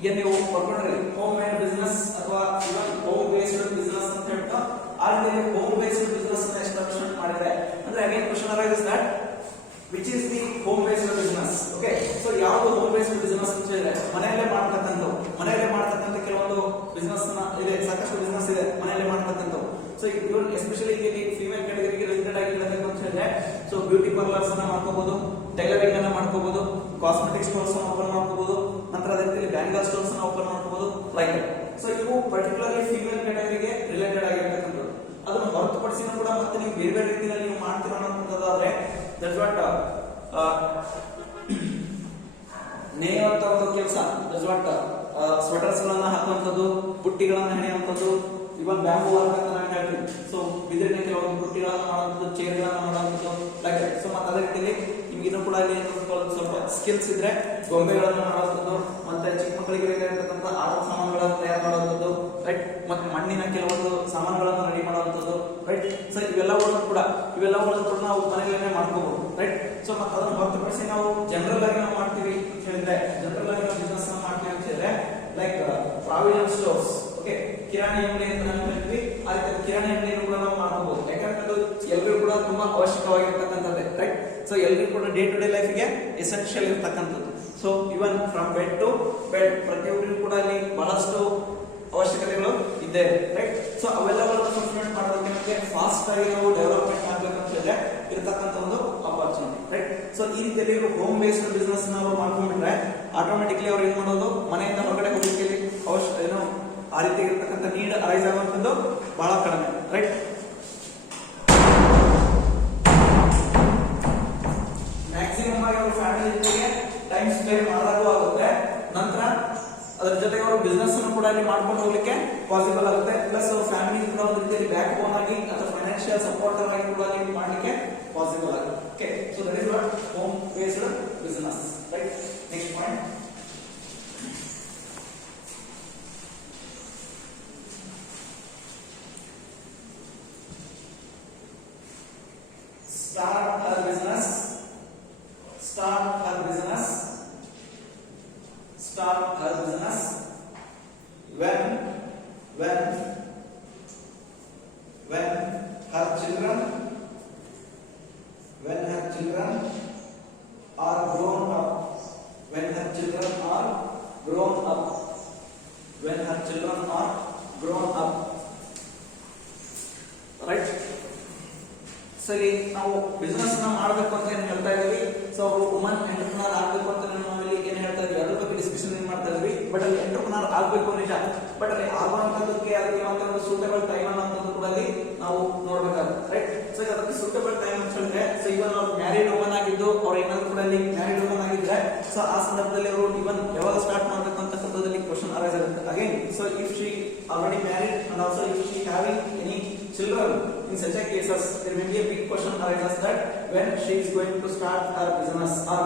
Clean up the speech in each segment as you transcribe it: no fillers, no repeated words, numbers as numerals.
ಈಗ ನೀವು ಬರ್ಕೊಂಡ್ರಿ home made business ಅಥವಾ ಇವನ್ ಹೋಮ್ ಬೇಸ್ಡ್ ಬಿಸ್ನೆಸ್ ಅಂತ ಹೇಳ್ತಾ ಆಲ್ರೆಡಿ ಹೋಮ್ ಬೇಸ್ಡ್ ಬಿಸ್ನೆಸ್ ಅನ್ನು ಎಸ್ಟಾಬ್ಲಿಷ್ ಮಾಡಿದ್ರೆ ಅಂದ್ರೆ again question arises that which is the home based business. Okay, so ಯಾವುದು ಹೋಮ್ ಬೇಸ್ಡ್ ಬಿಸ್ನೆಸ್ ಅಂತ ಹೇಳಿದ್ರೆ ಮನೆಯಲ್ಲೇ ಮಾಡ್ತಕ್ಕಂಥ ಕೆಲವೊಂದು ಬಿಸ್ನೆಸ್ ಇದೆ, ಸಾಕಷ್ಟು ಬಿಸ್ನೆಸ್ ಇದೆ ಮನೆಯಲ್ಲೇ ಮಾಡ್ತಕ್ಕಂಥವು. ಸೊ ಇವರು ಎಸ್ಪೆಷಲಿ ಇಲ್ಲಿ ಫೀಮೇಲ್ ಕ್ಯಾಟಗರಿಗೆ ರಿಲೇಟೆಡ್ ಆಗಿರೋದು ಅಂತ ಹೇಳಿದ್ರೆ ಸೊ ಬ್ಯೂಟಿ ಪಾರ್ಲರ್ಸ್ ಅನ್ನ ಮಾಡ್ಕೋಬಹುದು, ಟೈಲರಿಂಗ್ ಅನ್ನ ಮಾಡ್ಕೋಬಹುದು, ಕಾಸ್ಮೆಟಿಕ್ ಸ್ಟೋರ್ಸ್ ಅನ್ನ ಓಪನ್ ಮಾಡ್ಕೋಬಹುದು, ನಂತರ ಅದೇ ರೀತಿ ಬ್ಯಾಂಗಲ್ ಸ್ಟೋರ್ಸ್ ಅನ್ನ ಓಪನ್ ಮಾಡ್ಕೋಬಹುದು ಲೈಕ್. ಸೊ ಇವು ಪರ್ಟಿಕ್ಯುಲರ್ಲಿ ಫೀಮೇಲ್ ಕ್ಯಾಟಗರಿಗೆ ರಿಲೇಟೆಡ್ ಆಗಿರ್ತಕ್ಕಂಥದ್ದು. ಅದನ್ನು ಹೊರತುಪಡಿಸಿನೂ ಕೂಡ ಮತ್ತೆ ನೀವು ಬೇರೆ ಬೇರೆ ರೀತಿಯಲ್ಲಿ ನೀವು ಮಾಡ್ತೀರಾ ಅನ್ನೋದಾದ್ರೆ that's what ನೇಯುವಂತ ಒಂದು ಕೆಲಸ, that's what ಸ್ವೆಟರ್ಸ್ ಗಳನ್ನ ಹಾಕುವಂತದ್ದು, ಬುಟ್ಟಿಗಳನ್ನ ಹೆಣೆಯುವಂತದ್ದು, ಇವನ್ ಬ್ಯಾಂಬೂ ವರ್ಕ್ ಅಂತ ನಾನು ಹೇಳ್ತೀನಿ. ಸೊ ಬಿದಿರಿನ ಕೆಲವೊಂದು ಬುಟ್ಟಿಗಳನ್ನ ಮಾಡುವಂತದ್ದು, ಚೇರ್ಗಳನ್ನ ಮಾಡುವಂತದ್ದು ಲೈಕ್. ಸೊ ಮತ್ತೆ ಅದೇ ರೀತಿಯಲ್ಲಿ ನಿಮ್ಗಿನ್ನೂ ಕೂಡ ಇಲ್ಲಿ ಸ್ವಲ್ಪ ಸ್ಕಿಲ್ಸ್ ಇದ್ರೆ ಗೊಂಬೆಗಳನ್ನ ಮಾಡುವಂತದ್ದು, ಮತ್ತೆ ಚಿಕ್ಕ ಮಕ್ಕಳಿಗೆ ಬೇಕಾಗಿರ್ತಕ್ಕಂಥ ಆಟದ ಸಾಮಾನುಗಳನ್ನ ತಯಾರು ಮಾಡುವಂತದ್ದು ರೈಟ್, ಮತ್ತೆ ಮಣ್ಣಿನ ಕೆಲವೊಂದು ಸಾಮಾನುಗಳನ್ನ ರೆಡಿ ಮಾಡುವಂತದ್ದು ರೈಟ್. ಸೊ ಇವೆಲ್ಲಗಳನ್ನು ಕೂಡ ನಾವು ಮನೆಯಲ್ಲೇ ಮಾಡ್ಕೋಬಹುದು ರೈಟ್. ಸೊ ಮತ್ತೆ ಅದನ್ನು ಹೊರತುಪಡಿಸಿ ನಾವು ಜನರಲ್ ಆಗಿ ನಾವು ಮಾಡ್ತೀವಿ ಅಂತ ಹೇಳಿದ್ರೆ, ಜನರಲ್ ಆಗಿ ನಾವು ಬಿಸ್ನೆಸ್ ಮಾಡ್ತೀವಿ ಅಂತ ಹೇಳಿದ್ರೆ ಲೈಕ್ ಪ್ರಾವಿಷನ್ ಸ್ಟೋರ್ಸ್, ಓಕೆ, ಕಿರಾಣಿ ಅಂಗಡಿ ಅಂತ ನಾವು ಹೇಳ್ತೀವಿ. ಆ ರೀತಿ ಕಿರಾಣಿ ಅಂಗಡಿಯನ್ನು ಕೂಡ ನಾವು ಮಾಡ್ಕೋಬಹುದು. ಯಾಕಂದ್ರೆ ಅದು ಎಲ್ಲರಿಗೂ ಕೂಡ ತುಂಬಾ ಅವಶ್ಯಕವಾಗಿರ್ತಕ್ಕಂಥದ್ದೇ ರೈಟ್. ಸೊ ಎಲ್ಲರಿಗೂ ಕೂಡ ಡೇ ಟು ಡೇ ಲೈಫ್ಗೆ ಎಸೆನ್ಷಿಯಲ್ ಇರ್ತಕ್ಕಂಥದ್ದು. So even from bed to bed ಪ್ರತಿಯೊಬ್ಬರಿಗೂ ಕೂಡ ಅಲ್ಲಿ ಬಹಳಷ್ಟು ಅವಶ್ಯಕತೆಗಳು ಇದೆ ರೈಟ್. ಸೊ ಅವೆಲ್ಲಗಳನ್ನು ಫುಲ್ಫಿಲ್ ಮಾಡೋದಕ್ಕೆ ನಮಗೆ ಫಾಸ್ಟ್ ಆಗಿ ನಾವು ಡೆವಲಪ್ಮೆಂಟ್ ಆಗ್ಬೇಕಂತ ಹೇಳಿದ್ರೆ ಇರತಕ್ಕಂಥ ಒಂದು ಅಪರ್ಚುನಿಟಿ ರೈಟ್. ಸೊ ಈ ರೀತಿಯಲ್ಲಿ ಹೋಮ್ ಬೇಸ್ಡ್ ಬಿಸ್ನೆಸ್ ನಾವು ಮಾಡ್ಕೊಂಡ್ಬಿಟ್ರೆ ಆಟೋಮೆಟಿಕ್ಲಿ ಅವ್ರು ಏನ್ ಮಾಡೋದು, ಮನೆಯಿಂದ ಹೊರಗಡೆ ಹೋಗ್ಲಿಕ್ಕೆ ಏನು ಆ ರೀತಿ ಇರತಕ್ಕಂಥ ನೀಡ್ ಅರೈಸ್ ಆಗುವಂಥದ್ದು ಬಹಳ ಕಡಿಮೆ ರೈಟ್. ಮ್ಯಾಕ್ಸಿಮಮ್ ಆಗಿ ಅವರು ಫ್ಯಾಮಿಲಿ ಜೊತೆಗೆ ಟೈಮ್ ಸ್ಪೆಂಡ್ ಮಾಡೋದು ಆಗುತ್ತೆ. ನಂತರ ಅದರ ಜೊತೆಗೆ ಅವರು ಬಿಸ್ನೆಸ್ ಅನ್ನು ಕೂಡ ಇಲ್ಲಿ ಮಾಡ್ಕೊಂಡು ಹೋಗ್ಲಿಕ್ಕೆ ಪಾಸಿಬಲ್ ಆಗುತ್ತೆ. ಪ್ಲಸ್ ಫ್ಯಾಮಿಲಿ ಕೂಡ ಒಂದು ರೀತಿಯಲ್ಲಿ ಬ್ಯಾಕ್ ಬೋನ್ ಆಗಿ ಅಥವಾ ಫೈನಾನ್ಷಿಯಲ್ ಸಪೋರ್ಟರ್ ಆಗಿ ಕೂಡ ಇಲ್ಲಿ ಮಾಡಲಿಕ್ಕೆ ಪಾಸಿಬಲ್ ಆಗುತ್ತೆ. Okay, so that is what home based business right. Next point, start her business when her children are grown up. When her children are grown up right. So ಇಲ್ಲಿ ನಾವು business ನ ಮಾಡಬೇಕು ಅಂತ ಏನ್ ಹೇಳ್ತಾ ಇದೀವಿ. ಸೊ ವುಮನ್ ಎಂಟರ್ಪ್ರನರ್ ಆಗ್ಬೇಕು ಅಂತ ನಾವಿಲ್ಲಿ ಏನ್ ಹೇಳ್ತಾ ಇದೀವಿ, ಅದ್ರ ಬಗ್ಗೆ ಡಿಸ್ಕಷನ್ ಏನ್ ಮಾಡ್ತಾ ಇದೀವಿ. ಬಟ್ ಅಲ್ಲಿ ಎಂಟರ್ಪ್ರನರ್ ಆಗ್ಬೇಕು ನಿಜ, ಬಟ್ ಅಲ್ಲಿ ಆಗುವಂತದಕ್ಕೆ ಅದಕ್ಕೆ ಒಂದು ಸೂಟಬಲ್ ಟೈಮ್ ಅನ್ನೋದು ಕೂಡ ಅಲ್ಲಿ ನಾವು ನೋಡ್ಬೇಕಾಗುತ್ತೆ ರೈಟ್. ಸೊ ಅದಕ್ಕೆ ಸೂಟಬಲ್ ಟೈಮ್ ಅಂತ ಹೇಳಿದ್ರೆ, ಸೊ ಇವನ್ ಅವ್ರು ಮ್ಯಾರಿಡ್ ವುಮನ್ ಆಗಿದ್ದು ಅವ್ರು ಏನಾದ್ರು ಕೂಡ ಅಲ್ಲಿ ಮ್ಯಾರಿಡ್ ವುಮನ್ ಆಗಿದ್ರೆ ಸೊ ಆ ಸಂದರ್ಭದಲ್ಲಿ ಅವರು ಇವನ್ ಯಾವಾಗ ಸ್ಟಾರ್ಟ್ ಮಾಡ್ಬೇಕು ಅಂತಕ್ಕಂಥದ್ದಲ್ಲಿ ಕ್ವಶನ್ ಅರೈಸ್ ಆಗುತ್ತೆ again. So if she already married and also if she having any children, in such a cases there may be a big question arises that when she is going to start her business or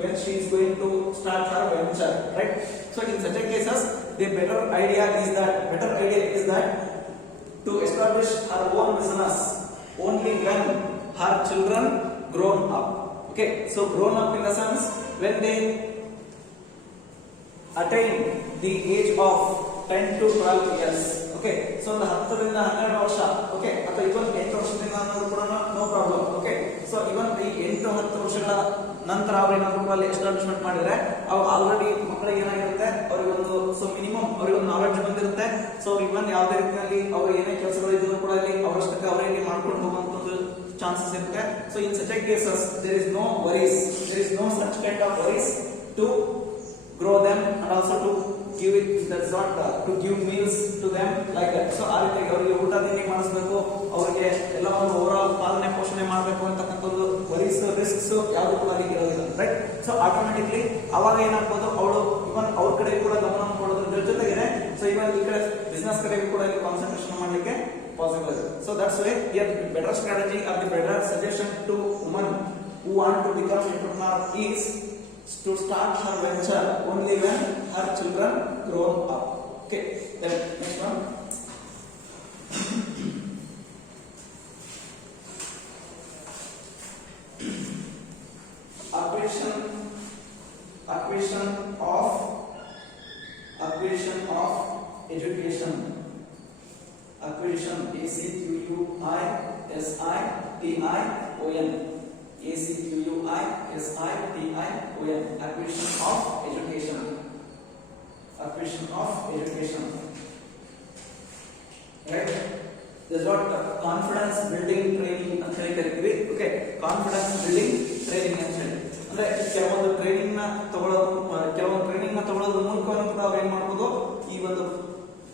when she is going to start her venture right. So in such a cases the better idea is that to establish her own business only when her children grown up. Okay, so grown up in the sense when they attain the age of 10 to 12 years. Okay, so ಒಂದು 10 ರಿಂದ 12 ವರ್ಷ okay, ಅಥವಾ ಇವನ್ 8 ವರ್ಷದಿಂದ ಅನ್ನೋದು ಕೂಡ no problem. Okay, so even ಈ 8-10 ವರ್ಷಗಳ ನಂತರ ಅವ್ರೇನಾದ್ರು ಕೂಡ ಅಲ್ಲಿ ಎಸ್ಟಾಬ್ಲಿಷ್ಮೆಂಟ್ ಮಾಡಿದ್ರೆ ಅವು ಆಲ್ರೆಡಿ ಮಕ್ಕಳಿಗೆ ಏನಾಗಿರುತ್ತೆ, ಅವರಿಗೊಂದು ಸೊ ಮಿನಿಮಮ್ ಅವರಿಗೊಂದು ನಾಲೆಡ್ಜ್ ಬಂದಿರುತ್ತೆ. ಸೊ ಇವನ್ ಯಾವುದೇ ರೀತಿಯಲ್ಲಿ ಅವ್ರು ಏನೇ ಕೆಲಸಗಳು ಇದ್ರು ಕೂಡ ಅಲ್ಲಿ ಅವರಷ್ಟಕ್ಕೆ ಅವರೇ ಇಲ್ಲಿ ಮಾಡ್ಕೊಂಡು ಹೋಗುವಂತ ಚಾನ್ಸಸ್ ಇರುತ್ತೆ. So in such cases there is no such kind of worries to grow them and also to give it, that's not to give meals to them like that. So ಆ ರೀತಿ ಅವರಿಗೆ ಊಟ ತಿಂಡಿ ಮಾಡಿಸಬೇಕು, ಅವರಿಗೆ ಎಲ್ಲ ಒಂದು ಓವರ್ ಪಾಲನೆ ಪೋಷಣೆ ಮಾಡಬೇಕು ಅಂತಕ್ಕಂಥದ್ದು ವರೀಸ್ ರಿಸ್ಕ್ಸ್ ಯಾವುದು ಕೂಡ ಅದಕ್ಕೆ ಇರೋದಿಲ್ಲ ರೈಟ್. ಸೊ ಆಟೋಮೆಟಿಕ್ಲಿ ಅವಾಗ ಏನಾಗ್ಬೋದು, ಅವಳು ಇವನ್ ಅವ್ರ ಕಡೆ ಕೂಡ ಗಮನ ಕೊಡೋದ್ರ ಜೊತೆಗೆ ಸೊ ಇವನ್ ಈ ಕಡೆ ಬಿಸ್ನೆಸ್ ಕಡೆಗೆ ಕೂಡ ಇಲ್ಲಿ ಕಾನ್ಸಂಟ್ರೇಷನ್ ಮಾಡಲಿಕ್ಕೆ ಪಾಸಿಬಲ್ ಇದೆ. So that's why here better strategy are the better suggestion to woman who want to become entrepreneur is to start her venture only when her children grown up. Okay, then next one. acquisition of acquisition of education. Acquisition, ACQUISITION, ACQUISITION, acquisition of education, acquisition of education, right? This is what confidence building training ಅಂತ ಹೇಳಿ ಕರೀತೀವಿ. Okay, confidence building training ಅಂತ ಹೇಳಿ ಅಂದ್ರೆ ಕೆಲವೊಂದು training ನ ತಗೊಳ್ಳೋದ್ರ ಮೂಲಕವೂ ಕೂಡ ಅವ್ರು ಏನ್ ಮಾಡ್ಬೋದು, ಈ ಒಂದು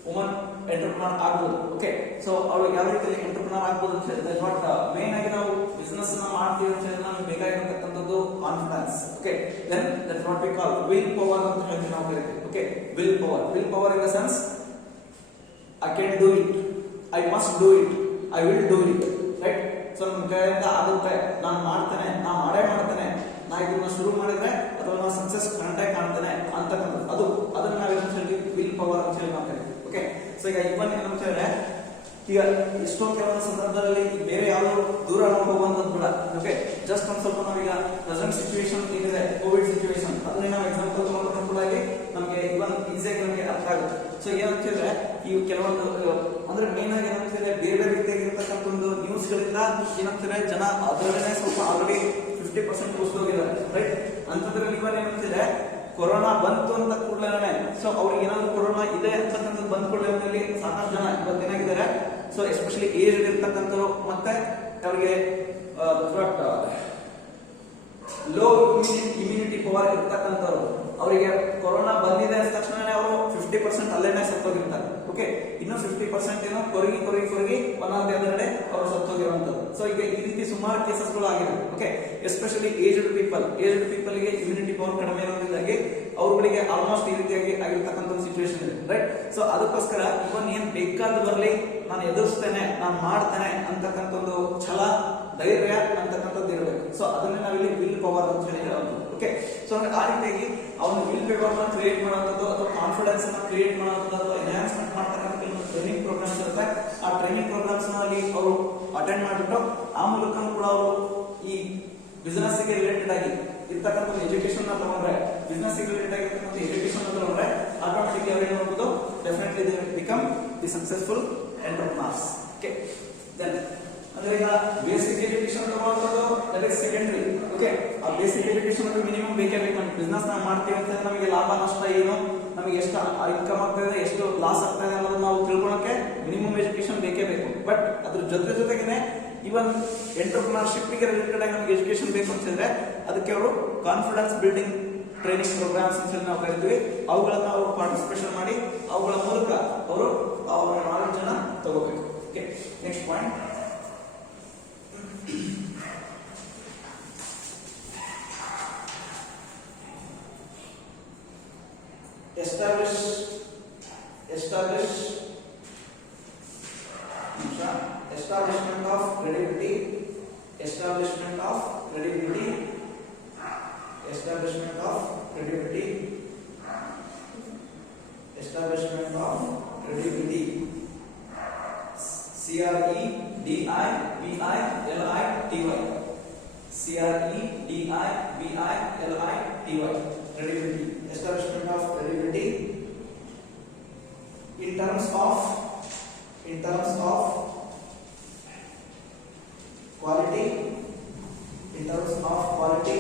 ವುಮನ್ ಎಂಟರ್ಪ್ರನರ್ ಆಗ್ಬೋದು. ಓಕೆ, ಸೊ ಅವ್ರು ಯಾವ ರೀತಿ ಎಂಟರ್ಪ್ರನರ್ ಆಗ್ಬೋದು ಅಂತ ಹೇಳಿದ್ರೆ ವಾಟ್ ಮೇನ್ ಆಗಿ ನಾವು ಬಿಸ್ನೆಸ್ ನ ಮಾಡ್ತೀವಿ ಅಂತ ಹೇಳಿದ್ರೆ ನಮಗೆ ಬೇಕಾಗಿರತಕ್ಕಂಥದ್ದು confidence. Okay, then that what we call will power ಅಂತ ಹೇಳಿ ನಾವು ಕರಿತೀವಿ. Okay, will power in the sense I can do it, I must do it, I will do it, right? So ನನ್ನ ಕೈಯಿಂದ ಆಗುತ್ತೆ, ನಾನು ಮಾಡ್ತೇನೆ, ನಾನು ಮಾಡೇ ಮಾಡ್ತೇನೆ, ನಾ ಇದನ್ನ ಶುರು ಮಾಡಿದ್ರೆ ಅಥವಾ ನಾನು ಸಕ್ಸಸ್ ಕಾಣ್ತೇನೆ ಅಂತಕ್ಕಂಥದ್ದು ಅದನ್ನ ನಾವು ಏನಂತ ಹೇಳ್ತೀವಿ, ವಿಲ್ ಪವರ್ ಅಂತ ಹೇಳಿ ನಾವು ಕರಿತೀವಿ. ಓಕೆ, ಸೊ ಈಗ ಇವನ್ ಏನಂತ ಹೇಳಿದ್ರೆ ಈಗ ಎಷ್ಟೋ ಕೆಲವೊಂದು ಸಂದರ್ಭದಲ್ಲಿ ಬೇರೆ ಯಾವ್ದು ದೂರ ಹೋಗುವಂತದ್ದು ಕೂಡ. ಓಕೆ, ಜಸ್ಟ್ ಒಂದ್ ಸ್ವಲ್ಪ ನಾವೀಗ ಪ್ರೆಸೆಂಟ್ ಸಿಚುವೇಶನ್ ಏನಿದೆ, ಕೋವಿಡ್ ಸಿಚುವೇಶನ್, ಅದನ್ನ ನಾವು ಎಕ್ಸಾಂಪಲ್ ತಗೊಂಡ್ರೆ ಕೂಡ ನಮಗೆ ಇವನ್ ಈಸಿಯಾಗಿ ನಮಗೆ ಅರ್ಥ ಆಗುತ್ತೆ. ಸೊ ಏನಂತ ಹೇಳಿದ್ರೆ ಈ ಕೆಲವೊಂದು ಅಂದ್ರೆ ಮೇನ್ ಆಗಿ ಏನಂತ ಹೇಳಿದ್ರೆ ಬೇರೆ ಬೇರೆ ರೀತಿಯಾಗಿರ್ತಕ್ಕಂಥ ಒಂದು ನ್ಯೂಸ್ ಗಳಿಂದ ಏನಂತ ಹೇಳಿದ್ರೆ ಜನ ಅದರಲ್ಲೇ ಸ್ವಲ್ಪ ಆಲ್ರೆಡಿ 50% ಕೂಸ್ಕೋಗಿದ್ದಾರೆ, ರೈಟ್? ಅಂತದ್ರಲ್ಲಿ ಇವನ್ ಏನಂತಿದೆ, ಕೊರೋನಾ ಬಂತು ಅಂತ ಕೂಡಲೇ ಸೊ ಅವ್ರಿಗೆ ಏನಾದ್ರು ಕೊರೋನಾ ಇದೆ ಅಂತಕ್ಕಂಥದ್ದು ಬಂದ ಕೂಡಲೇ ಸಾಕಷ್ಟು ಜನ ಇವತ್ತೇನಾಗಿದ್ದಾರೆ, ಸೊ ಎಸ್ಪೆಷಲಿ ಏಜ್ ಇರ್ತಕ್ಕಂಥವ್ರು ಮತ್ತೆ ಅವ್ರಿಗೆ ಲೋ ಇಮ್ಯುನಿಟಿ ಪವರ್ ಇರ್ತಕ್ಕಂಥವ್ರು, ಅವರಿಗೆ ಕೊರೋನಾ ಬಂದಿದೆ ಅಂದ ತಕ್ಷಣ ಅವರು 50% ಅಲ್ಲೇನೆ ಸತ್ತೋಗಿರ್ತಾರೆ. ಓಕೆ, ಇನ್ನು 50% ಏನೋ ಕೊರಗಿ ಒಂದೊಂದೆರಡೆ ಅವರು ಸತ್ತೋಗಿರುವಂತದ್ದು. ಸೊ ಈಗ ಈ ರೀತಿ ಸುಮಾರು ಕೇಸಸ್ಗಳು ಆಗಿದೆ. ಓಕೆ, ಎಸ್ಪೆಷಲಿ ಏಜ್ಡ್ ಪೀಪಲ್ ಗೆ ಇಮ್ಯುನಿಟಿ ಪವರ್ ಕಡಿಮೆ ಇರೋದ್ರಿಂದಾಗಿ ಅವ್ರಗಳಿಗೆ ಆಲ್ಮೋಸ್ಟ್ ಈ ರೀತಿಯಾಗಿ ಆಗಿರ್ತಕ್ಕಂಥ ಒಂದು ಸಿಚುವೇಶನ್ ಇದೆ, ರೈಟ್? ಸೊ ಅದಕ್ಕೋಸ್ಕರ ಇವನ್ ಏನ್ ಬೇಕಾದ ಬರಲಿ ನಾನು ಎದುರಿಸ್ತೇನೆ, ನಾನು ಮಾಡ್ತೇನೆ ಅಂತಕ್ಕಂಥ ಒಂದು ಛಲ, ಧೈರ್ಯ ಅಂತಕ್ಕಂಥದ್ದು ಇರಬೇಕು. ಸೊ ಅದನ್ನೇ ನಾವಿಲ್ಲಿ ವಿಲ್ ಪವರ್ ಅಂತ ಹೇಳಿ ಹೇಳೋದು. ಓಕೆ, ಸೊ ಆ ರೀತಿಯಾಗಿ ಅವನು ವಿಲ್ ಪವರ್ ನ ಕ್ರಿಯೇಟ್ ಮಾಡುವಂಥದ್ದು ಅಥವಾ ಕಾನ್ಫಿಡೆನ್ಸ್ ನ ಕ್ರಿಯೇಟ್ ಮಾಡುವಂಥದ್ದು ಅಥವಾ ಎನ್ಹಾನ್ಸ್ಮೆಂಟ್ ಮಾಡ್ತಕ್ಕಂಥ ಕೆಲವೊಂದು ಟ್ರೈನಿಂಗ್ ಪ್ರೋಗ್ರಾಮ್ಸ್ ಇರುತ್ತೆ. ಆ ಟ್ರೈನಿಂಗ್ ಪ್ರೋಗ್ರಾಮ್ಸ್ ನಲ್ಲಿ ಅವರು ಅಟೆಂಡ್ ಮಾಡಿಬಿಟ್ಟು ಆ ಮೂಲಕ ಕೂಡ ಅವರು ಈ ಬಿಸಿನೆಸ್ ಗೆ ರಿಲೇಟೆಡ್ ಆಗಿ ಇರ್ತಕ್ಕಂಥ ಎಜುಕೇಶನ್ ನ ತಗೊಂಡ್ರೆ, ಬಿಸಿನೆಸ್ ಗೆ ರಿಲೇಟೆಡ್ ಆಗಿರ್ತಕ್ಕಂಥ ಎಜುಕೇಶನ್ ತಗೊಂಡ್ರೆ ಆಟೋಮೆಟಿಕ್ಲಿ ಅವ್ರು ಏನು ಮಾಡ್ಬೋದು, definitely they will become the successful entrepreneurs. Okay, then ಅಂದ್ರೆ ಈಗ ಬೇಸಿಕ್ ಎಜುಕೇಶನ್ ತಗೊಳ್ಳೋದು ದಟ್ ಇಸ್ ಸೆಕೆಂಡರಿ. ಓಕೆ, ಆ ಬೇಸಿಕ್ ಎಜುಕೇಶನ್ ಮಿನಿಮಮ್ ಬೇಕೇ ಬೇಕು. ನಮ್ಗೆ ಬಿಸ್ನೆಸ್ ನಾವು ಮಾಡ್ತೀವಿ ಅಂತ ನಮಗೆ ಲಾಭ ನಷ್ಟ ಏನು, ನಮಗೆ ಎಷ್ಟು ಇನ್ಕಮ್ ಆಗ್ತದೆ, ಎಷ್ಟು ಲಾಸ್ ಆಗ್ತದೆ ಅನ್ನೋದನ್ನ ನಾವು ತಿಳ್ಕೊಳ್ಳೋಕೆ ಮಿನಿಮಮ್ ಎಜುಕೇಶನ್ ಬೇಕೇ ಬೇಕು. ಬಟ್ ಅದ್ರ ಜೊತೆಗೇನೆ ಇವನ್ ಎಂಟರ್ಪ್ರನರ್ಶಿಪ್ ಗೆ ರಿಲೇಟೆಡ್ ಆಗಿ ನಮಗೆ ಎಜುಕೇಶನ್ ಬೇಕು ಅಂತ ಹೇಳಿದ್ರೆ ಅದಕ್ಕೆ ಅವರು ಕಾನ್ಫಿಡೆನ್ಸ್ ಬಿಲ್ಡಿಂಗ್ ಟ್ರೈನಿಂಗ್ ಪ್ರೋಗ್ರಾಮ್ಸ್ ಅಂತ ಹೇಳಿ ನಾವು ಕರಿತೀವಿ. ಅವುಗಳನ್ನ ಅವರು ಪಾರ್ಟಿಸಿಪೇಷನ್ ಮಾಡಿ ಅವುಗಳ ಮೂಲಕ ಅವರು ಅವರ ನಾಲೆಡ್ಜ್ ಅನ್ನ ತಗೋಬೇಕು. Okay, next point, establishment of credibility, establishment of credibility, establishment of credibility, establishment of credibility, CREDIBILITY, CREDIBILITY, credibility, establishment of credibility in terms of quality, in terms of quality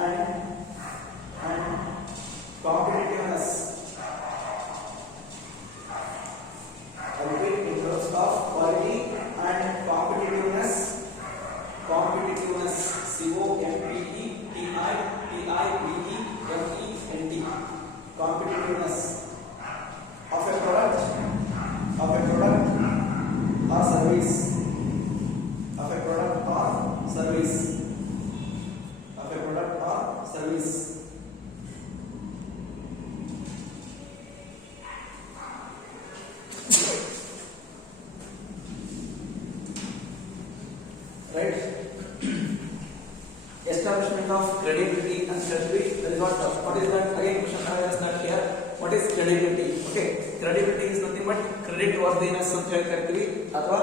and competitiveness. I repeat, in terms of quality and competitiveness, competitiveness, COMPETITIVENT, competitiveness of a product or service, of a product or service, of a product or service. Right? Establishment of credibility and credibility. That is what is that? Again, question I asked that here. What is credibility? Okay, credibility is nothing but credit worthiness ಅಂತ ಹೇಳಿ ಕರಿತೀವಿ ಅಥವಾ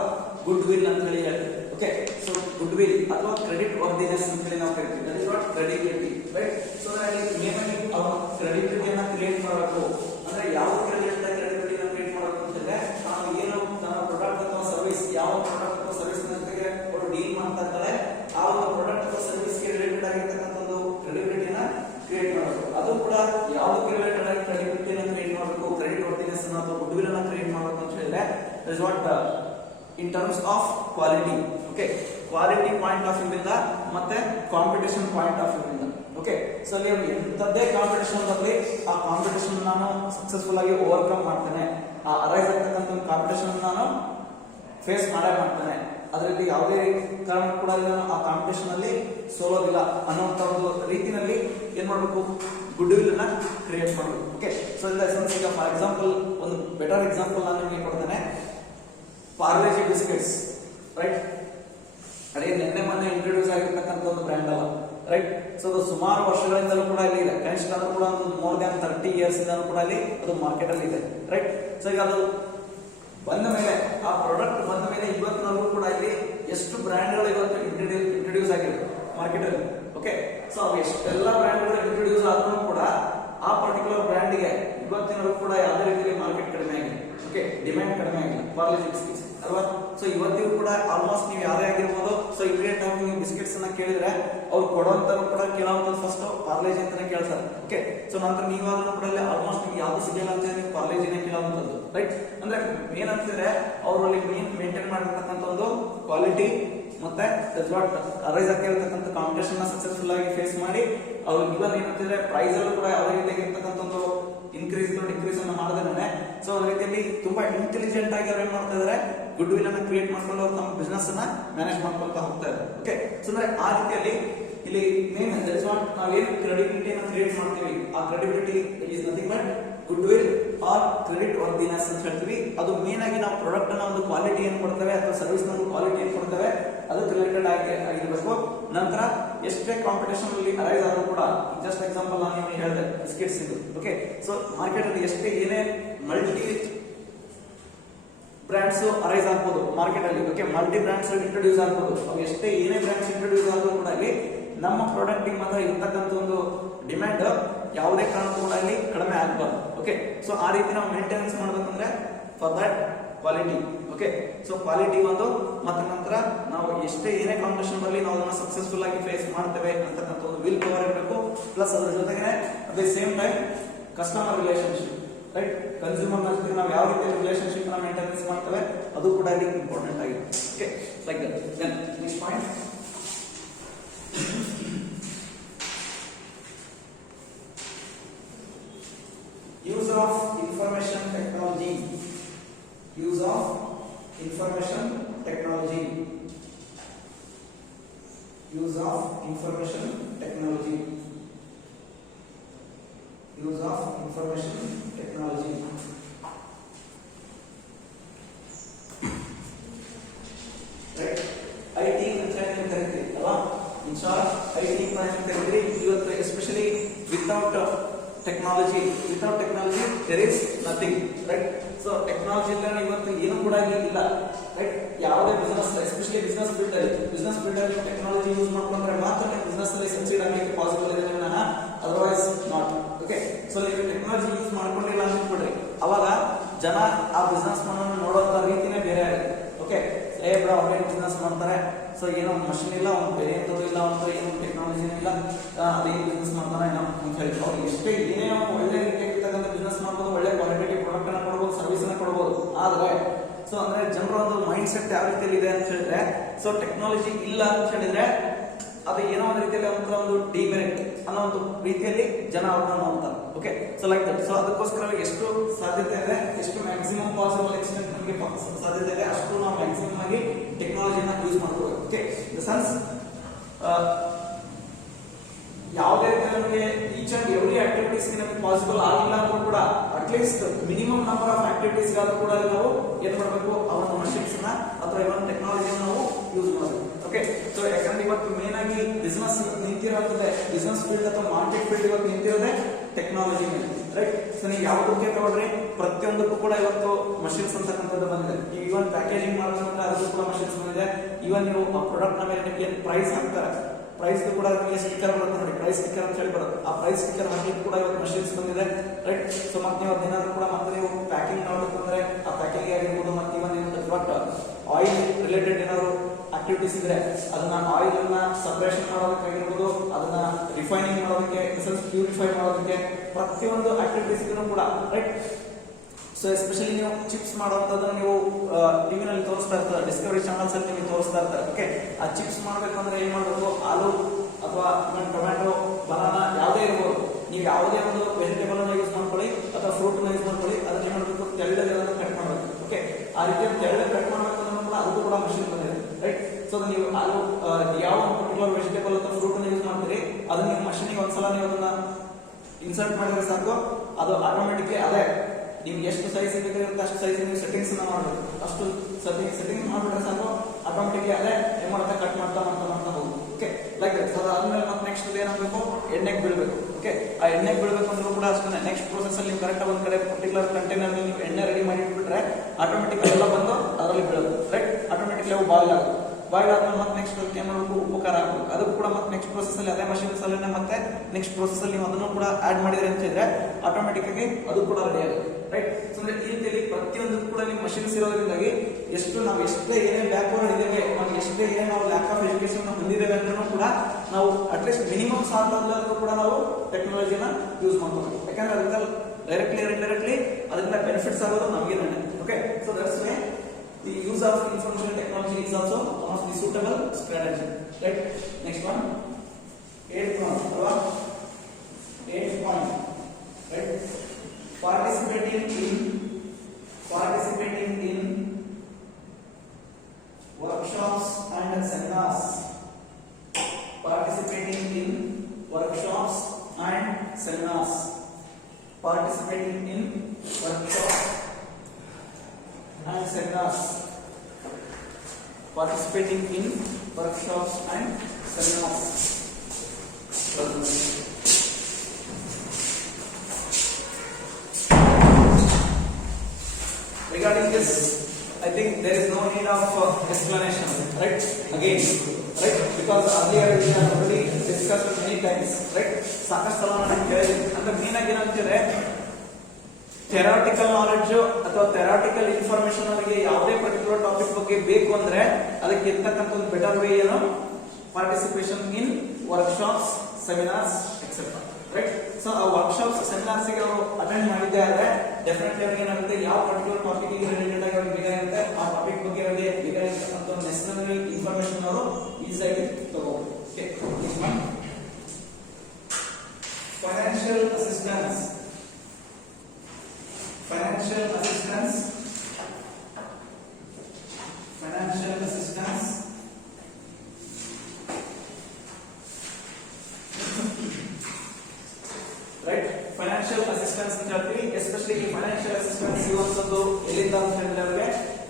good will ಅಂತ ಹೇಳಿ ಹೇಳ್ತೀವಿ. Okay, so good will ಅಥವಾ credit worthiness ಅಂತ ಹೇಳಿ ನಾವು ಕರಿತೀವಿ. That is what credibility, right? So ಅಲ್ಲಿ ಮೇನ್ ಆಗಿ ಅವರು ಕ್ರೆಡಿಬಿಲಿಟಿಯನ್ನ ಕ್ರಿಯೇಟ್ ಮಾಡಬೇಕು that is what in terms of quality. Okay, quality point of view ಇಂದ ಮತ್ತೆ ಕಾಂಪಿಟೇಷನ್ ಪಾಯಿಂಟ್ ಆಫ್ ವ್ಯೂ ಇಂದ. ಓಕೆ, ಸೊ ಅಲ್ಲಿ ಎಂಥದ್ದೇ ಕಾಂಪಿಟೇಷನ್ ಬರಲಿ, ಆ ಕಾಂಪಿಟೇಷನ್ ನಾನು ಸಕ್ಸಸ್ಫುಲ್ ಆಗಿ ಓವರ್ಕಮ್ ಮಾಡ್ತೇನೆ, ಆ ಅರೈಸ್ ಆಗ್ತಕ್ಕಂಥ ಕಾಂಪಿಟೇಷನ್ ನಾನು ಫೇಸ್ ಮಾಡೇ ಮಾಡ್ತೇನೆ, ಅದರಲ್ಲಿ ಯಾವುದೇ ಕಾರಣ ಕೂಡ ನಾನು ಆ ಕಾಂಪಿಟೇಷನ್ ಅಲ್ಲಿ ಸೋಲೋದಿಲ್ಲ ಅನ್ನುವಂತ ಒಂದು ರೀತಿಯಲ್ಲಿ ಏನ್ ಮಾಡಬೇಕು, ಗುಡ್ ವಿಲ್ ಅನ್ನ ಕ್ರಿಯೇಟ್ ಮಾಡಬೇಕು. Okay, so in the sense ಈಗ ಫಾರ್ ಎಕ್ಸಾಂಪಲ್ ಒಂದು ಬೆಟರ್ ಎಕ್ಸಾಂಪಲ್ ನಾನು ನಿಮಗೆ ಕೊಡ್ತೇನೆ. ಪಾರ್ಲೆಜಿ ಬಿಸ್ಕೆಟ್ಸ್, ರೈಟ್, ಅದೇ ನಿನ್ನೆ ಮೊನ್ನೆ ಇಂಟ್ರೊಡ್ಯೂಸ್ ಆಗಿರ್ತಕ್ಕಂಥ ಒಂದು ಬ್ರ್ಯಾಂಡ್ ಅಲ್ಲ, ರೈಟ್. ಸೊ ಅದು ಸುಮಾರು ವರ್ಷಗಳಿಂದಲೂ ಕೂಡ ಇಲ್ಲಿ ಇದೆ, ಕನಿಷ್ಠ ಅಂದ್ರೂ ಕೂಡ ಒಂದು ಮೋರ್ ದ್ಯಾನ್ 30 years ಇಂದಲೂ ಕೂಡ ಅಲ್ಲಿ ಅದು ಮಾರ್ಕೆಟ್ ಅಲ್ಲಿ ಇದೆ, ರೈಟ್. ಸೊ ಈಗ ಅದು ಬಂದ ಮೇಲೆ, ಆ ಪ್ರಾಡಕ್ಟ್ ಬಂದ ಮೇಲೆ ಇವತ್ತಿನವರೆಗೂ ಕೂಡ ಇಲ್ಲಿ ಎಷ್ಟು ಬ್ರ್ಯಾಂಡ್ಗಳು ಇವತ್ತು ಇಂಟ್ರೊಡ್ಯೂಸ್ ಆಗಿವೆ ಮಾರ್ಕೆಟ್ ಅಲ್ಲಿ. ಓಕೆ, ಸೊ ಅವು ಎಷ್ಟೆಲ್ಲ ಬ್ರ್ಯಾಂಡ್ಗಳು ಇಂಟ್ರೊಡ್ಯೂಸ್ ಆದ್ರೂ ಕೂಡ ಆ ಪರ್ಟಿಕ್ಯುಲರ್ ಬ್ರ್ಯಾಂಡ್ಗೆ ಇವತ್ತಿನವರೆಗೂ ಕೂಡ ಯಾವುದೇ ರೀತಿಯಲ್ಲಿ ಮಾರ್ಕೆಟ್ ಕಡಿಮೆ ಆಗಿದೆ. ಓಕೆ, ಡಿಮ್ಯಾಂಡ್ ಕಡಿಮೆ ಆಗಿದೆ ಪಾರ್ಲೆಜಿ ಬಿಸ್ಕೆಟ್ಸ್ ಅಲ್ವಾ. ಸೊ ಇವತ್ತಿಗೂ ಕೂಡ ಆಲ್ಮೋಸ್ಟ್ ನೀವು ಯಾರೇ ಆಗಿರ್ಬೋದು, ಸೊ ಇಮಿಡಿಯೇಟ್ ಆಗಿ ನೀವು ಬಿಸ್ಕೆಟ್ಸ್ ಅನ್ನ ಕೇಳಿದ್ರೆ ಅವ್ರು ಕೊಡುವಂತರು ಕೂಡ ಕೇಳುವಂತ ಫಸ್ಟ್ ಪಾರ್ಲೆಜಿ ಅಂತಾನೆ ಕೇಳ್ತಾರೆ. ಓಕೆ, ಸೊ ನಂತರ ನೀವಾದ್ರೂ ಕೂಡ ಆಲ್ಮೋಸ್ಟ್ ನಿಮ್ಗೆ ಯಾವ್ದು ಸಿಗಲ್ಲ ಅಂತ ನೀವು ಪಾರ್ಲೆಜಿನೇ ಕೇಳುವಂತದ್ದು, ರೈಟ್. ಅಂದ್ರೆ ಮೇನ್ ಅಂತಿದ್ರೆ ಅವರಲ್ಲಿ ಮೇಂಟೈನ್ ಮಾಡಿರ್ತಕ್ಕಂಥ ಒಂದು ಕ್ವಾಲಿಟಿ ಮತ್ತೆ ಅರೈಸ್ ಆಗಿರ್ತಕ್ಕಂಥ ಕಾಂಪಿಟೇಷನ್ ನ ಸಕ್ಸಸ್ಫುಲ್ ಆಗಿ ಫೇಸ್ ಮಾಡಿ ಅವ್ರು ಇವನ್ ಏನಂತಿದ್ರೆ ಪ್ರೈಸ್ ಅಲ್ಲೂ ಕೂಡ ಯಾವುದೇ ರೀತಿಯಾಗಿರ್ತಕ್ಕಂಥ ಒಂದು ಇನ್ಕ್ರೀಸ್ ಡಿಕ್ರೀಸ್ ಅನ್ನು ಮಾಡದೇನೆ, ಸೊ ಅದೇ ರೀತಿಯಲ್ಲಿ ತುಂಬಾ ಇಂಟೆಲಿಜೆಂಟ್ ಆಗಿ ಅವ್ರು ಏನ್ ಮಾಡ್ತಾ ಇದಾರೆ, ಗುಡ್ ವಿಲ್ ಅನ್ನ ಕ್ರಿಯೇಟ್ ಮಾಡ್ಕೊಂಡು ಅವ್ರು ತಮ್ಮ ಬಿಸ್ನೆಸ್ ಅನ್ನ ಮ್ಯಾನೇಜ್ ಮಾಡ್ಕೊಳ್ತಾ ಹೋಗ್ತಾ ಇದ್ದಾರೆ. ಓಕೆ, ಸೊ ಅಂದ್ರೆ ಆ ರೀತಿಯಲ್ಲಿ ಇಲ್ಲಿ ಮೇನ್ ನಾವೇನು ಕ್ರೆಡಿಬಿಲಿಟಿ ಕ್ರಿಯೇಟ್ ಮಾಡ್ತೀವಿ, ಆ credibility is nothing but goodwill or credit worthiness ಅಂತ ಹೇಳ್ತೀವಿ. ಅದು ಮೇನ್ ಆಗಿ ನಾವು ಪ್ರಾಡಕ್ಟ್ ನ ಒಂದು ಕ್ವಾಲಿಟಿ ಏನ್ ಕೊಡ್ತೇವೆ ಅಥವಾ ಸರ್ವಿಸ್ ನ ಒಂದು ಕ್ವಾಲಿಟಿ ಏನ್ ಕೊಡ್ತೇವೆ ಅದಕ್ಕೆ ರಿಲೇಟೆಡ್ ಆಗಿರಬೇಕು. ನಂತರ ಎಷ್ಟೇ ಕಾಂಪಿಟೇಷನ್ ಅಲ್ಲಿ ಅರೈಸ್ ಆದ್ರೂ ಕೂಡ, ಜಸ್ಟ್ ಎಕ್ಸಾಂಪಲ್ ನಾನು ನಿಮಗೆ ಹೇಳಿದೆ ಬಿಸ್ಕೆಟ್ಸ್ ಇದು. ಓಕೆ, ಸೊ ಮಾರ್ಕೆಟ್ ಅಲ್ಲಿ ಎಷ್ಟೇ ಏನೇ ಮಲ್ಟಿ ಬ್ರ್ಯಾಂಡ್ಸ್ ಅರೈಸ್ ಆಗ್ಬೋದು ಮಾರ್ಕೆಟ್ ಅಲ್ಲಿ. ಓಕೆ, ಮಲ್ಟಿ ಬ್ರ್ಯಾಂಡ್ಸ್ ಇಂಟ್ರೊಡ್ಯೂಸ್ ಆಗ್ಬೋದು, ಅವು ಎಷ್ಟೇ ಏನೇ ಬ್ರ್ಯಾಂಡ್ಸ್ ಇಂಟ್ರೊಡ್ಯೂಸ್ ಆದ್ರೂ ಕೂಡ ಅಲ್ಲಿ ನಮ್ಮ ಪ್ರಾಡಕ್ಟ್ ಮಾತ್ರ ಇರ್ತಕ್ಕಂಥ ಒಂದು ಡಿಮ್ಯಾಂಡ್ ಯಾವುದೇ ಕಾರಣಕ್ಕೂ ಕೂಡ ಅಲ್ಲಿ ಕಡಿಮೆ ಆಗಬಾರ್ದು. ಓಕೆ, ಸೊ ಆ ರೀತಿ ನಾವು ಮೇಂಟೆನೆನ್ಸ್ ಮಾಡ್ಬೇಕಂದ್ರೆ for that quality. Okay, so quality ಒಂದು, ಮತ್ತೆ ನಂತರ ನಾವು ಎಷ್ಟೇ ಏನೇ ಕಾಂಪಿಟೇಷನ್ ಬರಲಿ ನಾವು ಅದನ್ನ ಸಕ್ಸಸ್ಫುಲ್ ಆಗಿ ಫೇಸ್ ಮಾಡ್ತೇವೆ ಅಂತಕ್ಕಂಥ ಒಂದು ವಿಲ್ ಪವರ್ ಇರಬೇಕು. ಪ್ಲಸ್ ಅದ್ರ ಜೊತೆಗೆ at the same time customer relationship, right, consumer ಜೊತೆ ನಾವು ಯಾವ ರೀತಿ ರಿಲೇಶನ್ಶಿಪ್ ನ ಮೇಂಟೆನೆನ್ಸ್ ಮಾಡ್ತೇವೆ ಅದು ಕೂಡ ಇಲ್ಲಿ ಇಂಪಾರ್ಟೆಂಟ್ ಆಗಿದೆ. Okay, like that. Then next point, use of information technology. Use of information technology. Use of information technology. Use of information technology. Right? IT ಅಂತ ಕರೀತೀವಿ ಅಲ್ವಾ? In short, IT ಅಂತ ಕರೀತೀವಿ. ಇವತ್ತು especially without technology there is nothing, right? So technology ಇಲ್ಲ ಇವತ್ತು ಏನು ಕೂಡ ಇಲ್ಲ, ರೈಟ್. ಯಾವುದೇ ಬಿಸ್ನೆಸ್, ಎಸ್ಪೆಷಲಿ ಬಿಸ್ನೆಸ್ ಫೀಲ್ಡ್ ಅಲ್ಲಿ ಟೆಕ್ನಾಲಜಿ ಯೂಸ್ ಮಾಡ್ಕೊಂಡ್ರೆ ಮಾತ್ರ ನೀವು ಬಿಸ್ನೆಸ್ ಅಲ್ಲಿ ಸಕ್ಸೀಡ್ ಆಗಲಿಕ್ಕೆ ಪಾಸಿಬಲ್ ಇದೆ, ಅದರ್ವೈಸ್ ನಾಟ್. ಓಕೆ, ಸೊ ನೀವು ಟೆಕ್ನಾಲಜಿ ಯೂಸ್ ಮಾಡ್ಕೊಂಡಿಲ್ಲ ಅಂತ ಬಿಡ್ರಿ, ಅವಾಗ ಜನ ಆ ಬಿಸ್ನೆಸ್ ನೋಡೋಂಥ ರೀತಿನೇ ಬೇರೆ ಆಗುತ್ತೆ. ಓಕೆ, ಬ್ರೋ ಅವ್ರೇನು ಬಿಸ್ನೆಸ್ ಮಾಡ್ತಾರೆ, ಸೊ ಏನೋ ಮಷಿನ್ ಇಲ್ಲ, ಒಂದು ಬೇರೆ ಎಂಥದ್ದು ಇಲ್ಲ, ಒಂದು ಏನು ಟೆಕ್ನಾಲಜಿ ಇಲ್ಲ, ಅದೇ ಬಿಸ್ನೆಸ್ ಮಾಡ್ತಾರೆ ಅಂತ ಹೇಳಿ ಅವ್ರು ಎಷ್ಟೇ ಏನೇ ಒಳ್ಳೆ ರೀತಿಯಾಗಿರ್ತಕ್ಕಂಥ ಬಿಸ್ನೆಸ್ ಮಾಡ್ಬೋದು, ಒಳ್ಳೆ ಕ್ವಾಲಿಟಿ ಪ್ರಾಡಕ್ಟ್ ಅನ್ನ ಕೊಡ್ಬೋದು, ಸರ್ವಿಸ್ ಅನ್ನ ಕೊಡ್ಬೋದು. ಆದ್ರೆ ಸೊ ಅಂದ್ರೆ ಜನರ ಒಂದು ಮೈಂಡ್ ಸೆಟ್ ಯಾವ ರೀತಿಯಲ್ಲಿ ಇದೆ ಅಂತ ಹೇಳಿದ್ರೆ, ಸೊ ಟೆಕ್ನಾಲಜಿ ಇಲ್ಲ ಅಂತ ಹೇಳಿದ್ರೆ ಅದು ಏನೋ ಒಂದು ರೀತಿಯಲ್ಲಿ ಒಂದು ಡಿಮೆರಿಟ್ ಅನ್ನೋ ಒಂದು ರೀತಿಯಲ್ಲಿ ಜನ ಅವ್ರನ್ನ ನೋಡ್ತಾರೆ. Okay, so like that. So ಅದಕ್ಕೋಸ್ಕರ ಎಷ್ಟು ಸಾಧ್ಯತೆ ಇದೆ, ಎಷ್ಟು ಮ್ಯಾಕ್ಸಿಮಮ್ ಪಾಸಿಬಲ್ ಎಕ್ಸ್ಟೆಂಟ್ ನಮಗೆ ಸಾಧ್ಯತೆ ಇದೆ ಅಷ್ಟು ನಾವು ಮ್ಯಾಕ್ಸಿಮಮ್ ಆಗಿ ಟೆಕ್ನಾಲಜಿನ ಯೂಸ್ ಮಾಡ್ಕೋಬೇಕು. ಓಕೆ, ದ ಸೆನ್ಸ್ ಯಾವುದೇ ರೀತಿ ನಮಗೆ ಈಚ್ ಅಂಡ್ ಎವ್ರಿ ಆಕ್ಟಿವಿಟೀಸ್ ನಮಗೆ ಪಾಸಿಬಲ್ ಆಗಿಲ್ಲ ಅಂದ್ರೂ ಕೂಡ at least minimum number of activities ಗಾದ್ರೂ ಕೂಡ ನಾವು ಏನ್ ಮಾಡಬೇಕು, ಅವನ ಮಷಿನ್ಸ್ ನ ಅಥವಾ ಇವನ್ ಟೆಕ್ನಾಲಜಿನ ನಾವು ಯೂಸ್ ಮಾಡಬೇಕು. ಓಕೆ, ಸೊ ಯಾಕಂದ್ರೆ ಇವತ್ತು ಮೇನ್ ಆಗಿ ಬಿಸ್ನೆಸ್ ನಿಂತಿರೋದೇ, ಬಿಸ್ನೆಸ್ ಫೀಲ್ಡ್ ಅಥವಾ ಮಾರ್ಕೆಟ್ ಫೀಲ್ಡ್ ಇವತ್ತು ನಿಂತಿರೋದೇ ಟೆಕ್ನಾಲಜಿ ಮೇಲೆ, ರೈಟ್. ಸೊ ನೀವು ಯಾವುದಕ್ಕೆ ತಗೊಳ್ರಿ ಪ್ರತಿಯೊಂದಕ್ಕೂ ಕೂಡ ಇವತ್ತು ಮಷಿನ್ಸ್ ಅಂತಕ್ಕಂಥದ್ದು ಬಂದಿದೆ. ನೀವು ಇವನ್ ಪ್ಯಾಕೇಜಿಂಗ್ ಮಾಡೋದಂದ್ರೆ ಅದಕ್ಕೂ ಕೂಡ ಮಷಿನ್ಸ್ ಬಂದಿದೆ. ಇವನ್ ನೀವು ಆ ಪ್ರಾಡಕ್ಟ್ ನ ಮೇಲೆ ನಿಮಗೆ ಪ್ರೈಸ್ ಹಾಕ್ತಾರೆ, ಪ್ರೈಸ್ ಕೂಡ ನಿಮಗೆ ಸ್ಟಿಕ್ಕರ್ ಬರುತ್ತೆ ನೋಡಿ, ಪ್ರೈಸ್ ಸ್ಟಿಕ್ಕರ್ ಅಂತ ಹೇಳಿ ಬರುತ್ತೆ. ಆ ಪ್ರೈಸ್ ಸ್ಟಿಕ್ಕರ್ ಹಾಕ್ಲಿಕ್ಕೆ ಕೂಡ ಇವತ್ತು ಮಷಿನ್ಸ್ ಬಂದಿದೆ, ರೈಟ್. ಸೊ ಮತ್ತೆ ನೀವು ಅದೇನಾದ್ರು ಕೂಡ ಮತ್ತೆ ನೀವು ಪ್ಯಾಕಿಂಗ್ ಮಾಡಬೇಕಂದ್ರೆ ಆ ಪ್ಯಾಕಿಂಗ್ ಆಗಿರ್ಬೋದು, ಮತ್ತೆ ಇವನ್ ಆಯಿಲ್ ರಿಲೇಟೆಡ್ ಏನಾದ್ರು ಆಕ್ಟಿವಿಟೀಸ್ ಇದ್ರೆ ಅದನ್ನ ಆಯಿಲ್ ಅನ್ನ ಸಪರೇಷನ್ ಮಾಡೋದಕ್ಕಾಗಿರ್ಬೋದು, ಅದನ್ನ ರಿಫೈನಿಂಗ್ ಮಾಡೋದಕ್ಕೆ, ಪ್ಯೂರಿಫೈ ಮಾಡೋದಕ್ಕೆ, ಪ್ರತಿಯೊಂದು ಆಕ್ಟಿವಿಟೀಸ್ ಕೂಡ, ರೈಟ್. ಸೊ ಎಸ್ಪೆಷಲಿ ನೀವು ಚಿಪ್ಸ್ ಮಾಡುವಂತದನ್ನ ನೀವು ಟಿವಿ ನಲ್ಲಿ ತೋರಿಸ್ತಾ ಇರ್ತಾರೆ, ಡಿಸ್ಕವರಿ ಚಾನಲ್ಸ್ ಅಲ್ಲಿ ನಿಮಗೆ ತೋರಿಸ್ತಾ ಇರ್ತಾರೆ. ಓಕೆ, ಆ ಚಿಪ್ಸ್ ಮಾಡ್ಬೇಕಂದ್ರೆ ಏನ್ ಮಾಡಬೇಕು, ಆಲೂ ಅಥವಾ ಟೊಮ್ಯಾಟೊ, ಬನಾನಾ ಯಾವುದೇ ಇರ್ಬೋದು, ನೀವು ಯಾವುದೇ ಒಂದು ವೆಜಿಟೇಬಲ್ ಅನ್ನ ಯೂಸ್ ಮಾಡ್ಕೊಳ್ಳಿ ಅಥವಾ ಫ್ರೂಟ್ ನ ಯೂಸ್ ಮಾಡ್ಕೊಳ್ಳಿ, ಅದನ್ನ ಏನ್ ಮಾಡಬೇಕು, ತೆಳ್ಳಗೆ ಕಟ್ ಮಾಡಬೇಕು. ಓಕೆ, ಆ ರೀತಿ ತೆಳ್ಳಗೆ ಕಟ್ ಮಾಡಬೇಕು ಅಂದ್ರೆ ಕೂಡ ಅದಕ್ಕೂ ಕೂಡ ಮಷೀನ್ ಬಂದಿದೆ, ರೈಟ್. ಸೊ ನೀವು ಆಲೂ ಯಾವ ಪರ್ಟಿಕ್ಯುಲರ್ ವೆಜಿಟೇಬಲ್ ಅಥವಾ ಫ್ರೂಟ್ ಅನ್ನ ಯೂಸ್ ಮಾಡ್ತೀರಿ, ಅದನ್ನ ನೀವು ಮಷೀನಿಗೆ ಒಂದ್ಸಲ ನೀವು ಅದನ್ನ ಇನ್ಸರ್ಟ್ ಮಾಡಿದ್ರೆ ಸಾಕು, ಅದು ಆಟೋಮೆಟಿಕ್ಲಿ ಅದೇ ನೀವು ಎಷ್ಟು ಸೈಜ್ ಬೇಕಾಗಿರುತ್ತೆ ಅಷ್ಟು ಸೈಜ್ ನೀವು ಸೆಟ್ಟಿಂಗ್ಸ್ ಮಾಡಬೇಕು. ಅಷ್ಟು ಸೆಟ್ಟಿಂಗ್ ಮಾಡಿಬಿಟ್ರೆ ಸಾಕು, ಆಟೋಮೆಟಿಕ್ಲಿ ಅದೇ ಏನ್ ಮಾಡುತ್ತೆ, ಕಟ್ ಮಾಡ್ತಾ ಹೋಗುದು. Okay, like that. ಸೊ ಅದಾದ್ಮೇಲೆ ಮತ್ತೆ ನೆಕ್ಸ್ಟ್ ಏನಾಗಬೇಕು, ಎಣ್ಣೆಗೆ ಬೀಳ್ಬೇಕು. ಓಕೆ, ಆ ಎಣ್ಣೆಗೆ ಬೀಳ್ಬೇಕು ಅಂದ್ರೂ ಕೂಡ ಅಷ್ಟೇ. ನೆಕ್ಸ್ಟ್ ಪ್ರೋಸೆಸ್ ಅಲ್ಲಿ ನೀವು ಕರೆಕ್ಟ್ ಒಂದ್ ಕಡೆ ಪರ್ಟಿಕ್ಯುಲರ್ ಕಂಟೈನರ್ ನೀವು ಎಣ್ಣೆ ರೆಡಿ ಮಾಡಿ ಇಟ್ಬಿಟ್ರೆ ಆಟೋಮೆಟಿಕ್ ಎಲ್ಲ ಬಂದು ಅದರಲ್ಲಿ ಬೀಳೋದು, ರೈಟ್. ಆಟೋಮೆಟಿಕ್ಲಿ ಅವು ಬಾಯ್ಲ್ ಆಗುತ್ತೆ. ಬಾಯ್ಲ್ ಆದ್ಮೇಲೆ ಮತ್ತೆ ನೆಕ್ಸ್ಟ್ ಏನ್ ಮಾಡಬೇಕು, ಉಪ್ಪು ಖಾರ ಹಾಕಬೇಕು. ಅದು ಕೂಡ ಮತ್ತೆ ನೆಕ್ಸ್ಟ್ ಪ್ರೋಸೆಸ್ ಅಲ್ಲಿ ಅದೇ ಮಷೀನ್ಸ್ ಅಲ್ಲಿ ಮತ್ತೆ ನೆಕ್ಸ್ಟ್ ಪ್ರೋಸೆಸ್ ಅಲ್ಲಿ ನೀವು ಅದನ್ನು ಕೂಡ ಆಡ್ ಮಾಡಿದ್ರೆ ಅಂತ ಇದ್ರೆ ಆಟೋಮೆಟಿಕ್ ಆಗಿ ಅದು ಕೂಡ ರೆಡಿ ಆಗುತ್ತೆ, ರೈಟ್. ಸೊ ಅಂದ್ರೆ ಈ ರೀತಿಯಲ್ಲಿ ಪ್ರತಿಯೊಂದು ಕೂಡ ನಿಮ್ಮ ಮಷೀನ್ಸ್ ಇರೋದ್ರಿಂದಾಗಿ ನಾವು ಎಷ್ಟೇ ಏನೇ ಬ್ಯಾಕ್ವರ್ಡ್ ಇದ್ದೇವೆ, ನಾವು ಎಷ್ಟೇ ಏನೇ ನಾವು ಲ್ಯಾಕ್ ಆಫ್ ಎಜುಕೇಶನ್ ಹೊಂದಿದ್ದೇವೆ ಅಂದ್ರೂ ಕೂಡ ನಾವು ಅಟ್ಲೀಸ್ಟ್ ಮಿನಿಮಮ್ ಸಾಲದಲ್ಲೂ ಕೂಡ ನಾವು ಟೆಕ್ನಾಲಜಿನ ಯೂಸ್ ಮಾಡ್ಕೋಬೇಕು. ಯಾಕಂದ್ರೆ ಅದರಿಂದ ಡೈರೆಕ್ಟ್ಲಿ ಇಂಡೈರೆಕ್ಟ್ಲಿ ಅದರಿಂದ ಬೆನಿಫಿಟ್ಸ್ ಆಗೋದು ನಮಗೆ. Okay, so that's Y the use of information technology is also one of the suitable strategy, right. Next one, 8th one, right. Participating in workshops and seminars. Participating in workshops and seminars. Participating in workshops and seminars. Participating in workshops and seminars. Regarding this, I think there is no need of explanation, right? Again, right? Because earlier we have already discussed many times, right? ಸಾಕಷ್ಟು ಸಲ ನಾನು ಕೇಳಿದ್ದೀನಿ. ಅಂದ್ರೆ main ಆಗಿ ಏನಂತಾರೆ, theoretical knowledge ಅಥವಾ theoretical information ಅವರಿಗೆ ಯಾವುದೇ ಪರ್ಟಿಕ್ಯುಲರ್ ಟಾಪಿಕ್ ಬಗ್ಗೆ ಬೇಕು ಅಂದ್ರೆ ಅದಕ್ಕೆ ಇರ್ತಕ್ಕಂಥ ಒಂದು ಬೆಟರ್ ವೇ ಏನು, participation in workshops, seminars etcetera, right. So ಆ ವರ್ಕ್ಶಾಪ್ಸ್, ಸೆಮಿನಾರ್ಸ್ ಗೆ ಅವರು ಅಟೆಂಡ್ ಮಾಡಿದ್ದೆ ಆದ್ರೆ ಡೆಫಿನೆಟ್ಲಿ ಅವ್ರಿಗೆ ಏನಾಗುತ್ತೆ, ಯಾವ ಪರ್ಟಿಕ್ಯುಲರ್ ಟಾಪಿಕ್ ರಿಲೇಟೆಡ್ ಆಗಿ ಅವ್ರಿಗೆ ಬೇಕಾಗಿರುತ್ತೆ ಆ ಟಾಪಿಕ್ ಬಗ್ಗೆ ಅವರಿಗೆ ಬೇಕಾಗಿರ್ತಕ್ಕಂಥ ಒಂದು ನೆಸೆಸರಿ ಇನ್ಫಾರ್ಮೇಶನ್ ಅವರು ಈಸಿಯಾಗಿ ತಗೋಬಹುದು. Okay, financial assistance. Financial assistance right. Financial assistance ಅಂತ ಹೇಳ್ತೀವಿ. ಎಸ್ಪೆಷಲಿ ಈ ಫೈನಾನ್ಷಿಯಲ್ ಅಸಿಸ್ಟೆನ್ಸ್ ಇರುವಂತದ್ದು ಎಲ್ಲಿಂದ ಅಂತ ಹೇಳಿದ್ರೆ ಅವರಿಗೆ